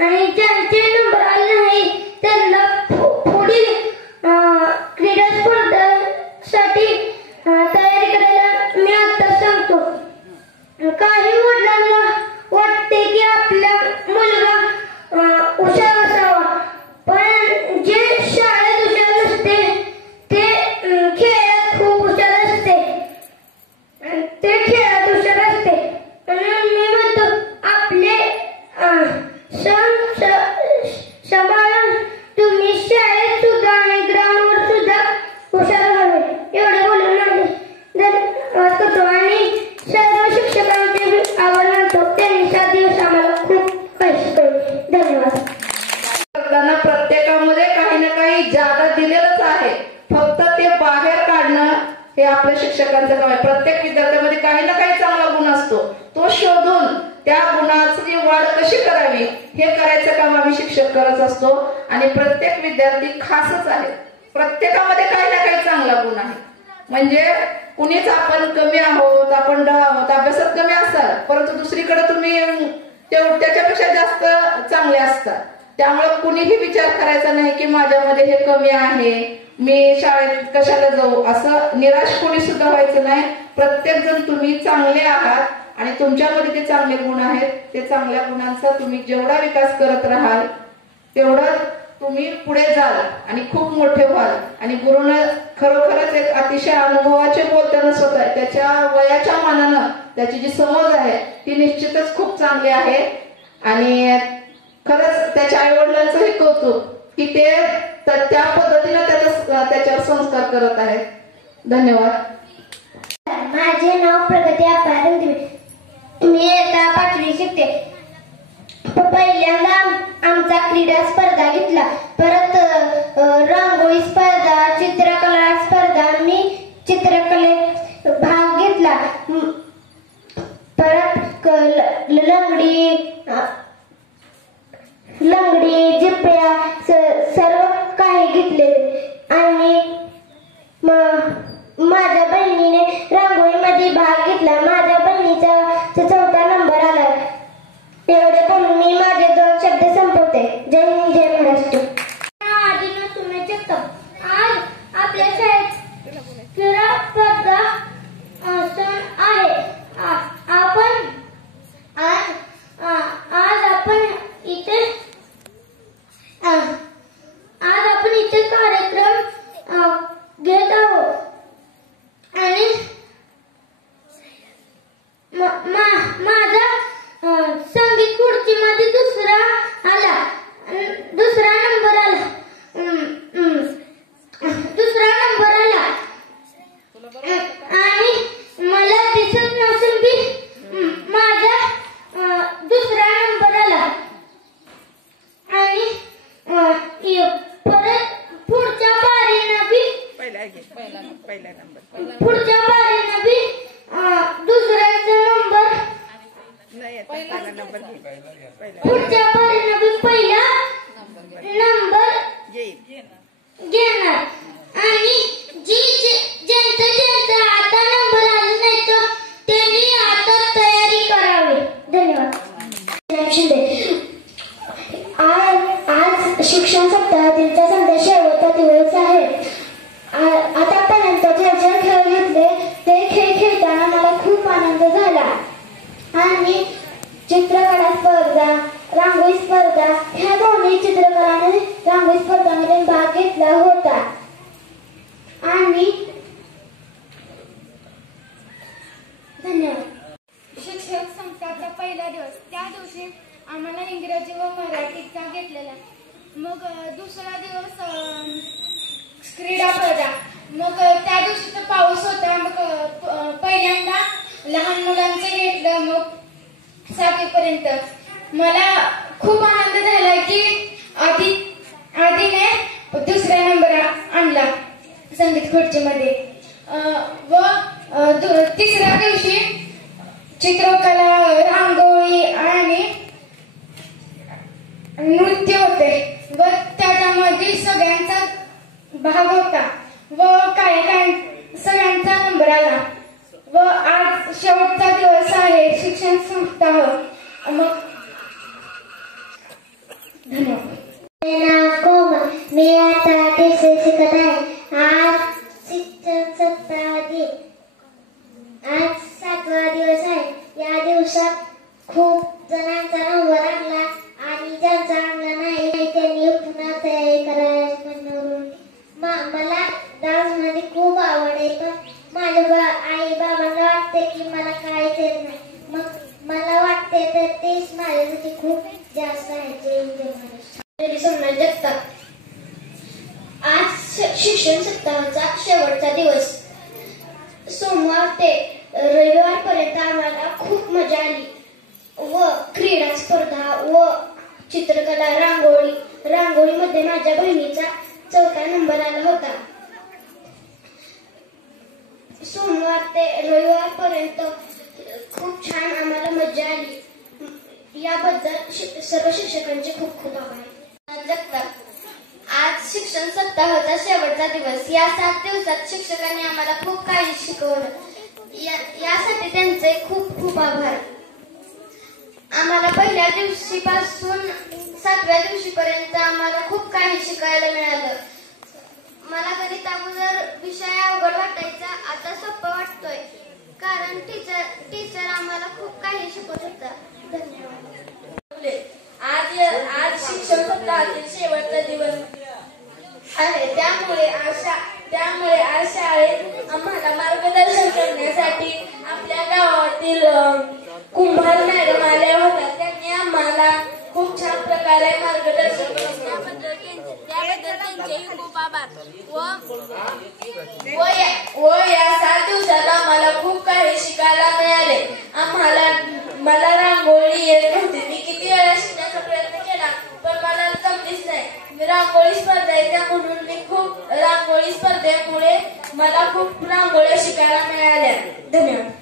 आणि ज्यांचे नंबर आले नाही त्यांना पुढील क्रीडा स्पर्धांसाठी तयारी करायला मी आता सांगतो। काही वडिलांना वाटते की आपला मुलगा हुशार असावा, पण जे शाळेत हुशार नसते ते खेळात खूप हुशार असते, ते खेळात हुशार असते। म्हणून मी म्हणतो आपले सण सांभाळून तुम्ही शाळेत सुद्धा आणि ग्राउंडवर सुद्धा हुशार व्हावे, एवढे बोलून माझे धन्यवाद करतो आणि सर्व शिक्षकांचे आभार मानतो, त्यांनी 7 दिवस आम्हाला खूप काही शिकवले। धन्यवाद। प्रत्येकामध्ये काही ना काही जागा दिलेलंच आहे, फक्त ते बाहेर काढणं हे आपल्या शिक्षकांचं काम आहे। प्रत्येक विद्यार्थ्यामध्ये काही ना काही चांगला गुण असतो, तो शोधून त्या गुणाची वाढ कशी करावी हे करायचं काम आम्ही शिक्षक करत असतो। आणि प्रत्येक विद्यार्थी खासच आहे, प्रत्येकामध्ये काही ना काही चांगला गुण आहे। म्हणजे कुणीच आपण कमी आहोत, आपण ड आहोत, अभ्यासात कमी असाल, परंतु दुसरीकडे तुम्ही त्याच्यापेक्षा जास्त चांगले असतात। त्यामुळे कुणीही विचार करायचा नाही की माझ्यामध्ये हे कमी आहे, मी शाळेत कशाला जाऊ, असं निराश कोणी सुद्धा व्हायचं नाही। प्रत्येक जण तुम्ही चांगले आहात आणि तुमच्यामध्ये जे चांगले गुण आहेत ते चांगल्या गुणांचा तुम्ही जेवढा विकास करत राहाल तेवढं तुम्ही पुढे जाल आणि खूप मोठे व्हाल। आणि गुरुनं खरोखरच एक अतिशय अनुभवाचे बोलताना स्वतः त्याच्या वयाच्या मानानं त्याची जी समज आहे ती निश्चितच खूप चांगली आहे। आणि खरंच त्याच्या आईवडिलांचंही कौतुक की ते त्या पद्धतीने त्याच्यावर संस्कार करत आहेत। धन्यवाद। माझे नाव प्रगती अपारंत, मी इयत्ता 5वी शिकते। पहिल्यांदा आमचा क्रीडा स्पर्धा घेतला, परत रांगोळी स्पर्धा, चित्रकला स्पर्धा, मी चित्रकलेत भाग घेतला, परत लंगडी जिप्या सर्व काही घेतले। आणि माझ्या बहिणीने रांगोळीमध्ये भाग घेतला, माझ्या बहिणीचा 4था नंबर आला। एवढे बोलून मी माझे 2 शब्द संपवते। जय हिंद, जय महाराष्ट्र। आज आपल्या शाळेत क्रीडा स्पर्धा सण आहे। आज आपण इथे कार्यक्रम घेत आहोत आणि माझा संगीत खुर्चीमध्ये दुसरा नंबर आला। आणि मला दिसत नसेल की माझा दुसरा नंबर आला। आणि परत पुढच्या बारीनं बी दुसऱ्याचा नंबर, पुढच्या बारीनं बी पहिला नंबर घेणार। आणि ज्यांचा आता नंबर आला नाही तर त्यांनी आता तयारी करावी। धन्यवाद। आज शिक्षण सप्ताहातील संदेश शेवटचा दिवस आहे। आतापर्यंत जे खेळ घेतले ते खेळ खेळताना मला खूप आनंद झाला आणि चित्रकला स्पर्धा, रांगोळी स्पर्धा ह्या दोन्ही चित्रकला आणि रांगोळी स्पर्धांमध्ये भाग घेतला होता। आणि धन्यवाद। शिक्षक संस्थाचा पहिला दिवस, त्या दिवशी आम्हाला इंग्रजी व मराठीचा घेतलेला। मग दुसरा दिवस क्रीडा स्पर्धा, मग त्या दिवशी तर पाऊस होता, मग पहिल्यांदा लहान मुलांचं घेतलं, मग 7वी पर्यंत। मला खूप आनंद झाला की आधीने दुसरा नंबर आणला संगीत खुर्चीमध्ये। व तिसऱ्या दिवशी चित्रकला, रांगोळी आणि नृत्य होते व त्याच्यामध्ये सगळ्यांचा भाग होता व काही सगळ्यांचा नंबर आला। व आज शेवटचा दिवस आहे शिक्षण सप्ताह। मग सोमनाथ जगताप. आज शिक्षण सप्ताहाचा शेवटचा दिवस. सोमवार ते रविवारपर्यंत आम्हाला खूप मजा आली व क्रीडा स्पर्धा व चित्रकला, रांगोळीमध्ये माझ्या बहिणीचा 4था नंबर आला होता. सोमवार ते रविवारपर्यंत खूप छान आम्हाला मजा आली. याबद्दल सर्व शिक्षकांचे खूप खूप आभार. जगताप. आज शिक्षण सप्ताहाचा शेवटचा दिवस. या 7 दिवसात शिक्षकांनी आम्हाला खूप काही शिकवलं. यासाठी त्यांचे खूप खूप आभार. आम्हाला पहिल्या दिवशीपासून 7व्या दिवशीपर्यंत आम्हाला खूप काही शिकायला मिळालं. मला गणित अगोदर विषय अवघड वाटायचा, आता सोपं वाटतोय, कारण टीचर आम्हाला खूप काही शिकवत होता. धन्यवाद. आज शिक्षण सप्ताहातील शेवटचा दिवस आहे. त्यामुळे आज शाळेत आम्हाला मार्गदर्शन करण्यासाठी आपल्या गावातील कुंभार मॅडम आल्या होत्या. त्यांनी आम्हाला खूप छान प्रकारे मार्गदर्शन केले. त्याबद्दल त्यांचे खूप आभार. व या 7 दिवसात आम्हाला खूप काही शिकायला मिळाले. मला रांगोळी येत नव्हती. मी किती वेळा शिकण्याचा प्रयत्न केला पण मला जमलीच नाही. मी रांगोळी स्पर्धा येत्या म्हणून रांगोळी स्पर्धेमुळे मला खूप रांगोळ्या शिकायला मिळाल्या. धन्यवाद.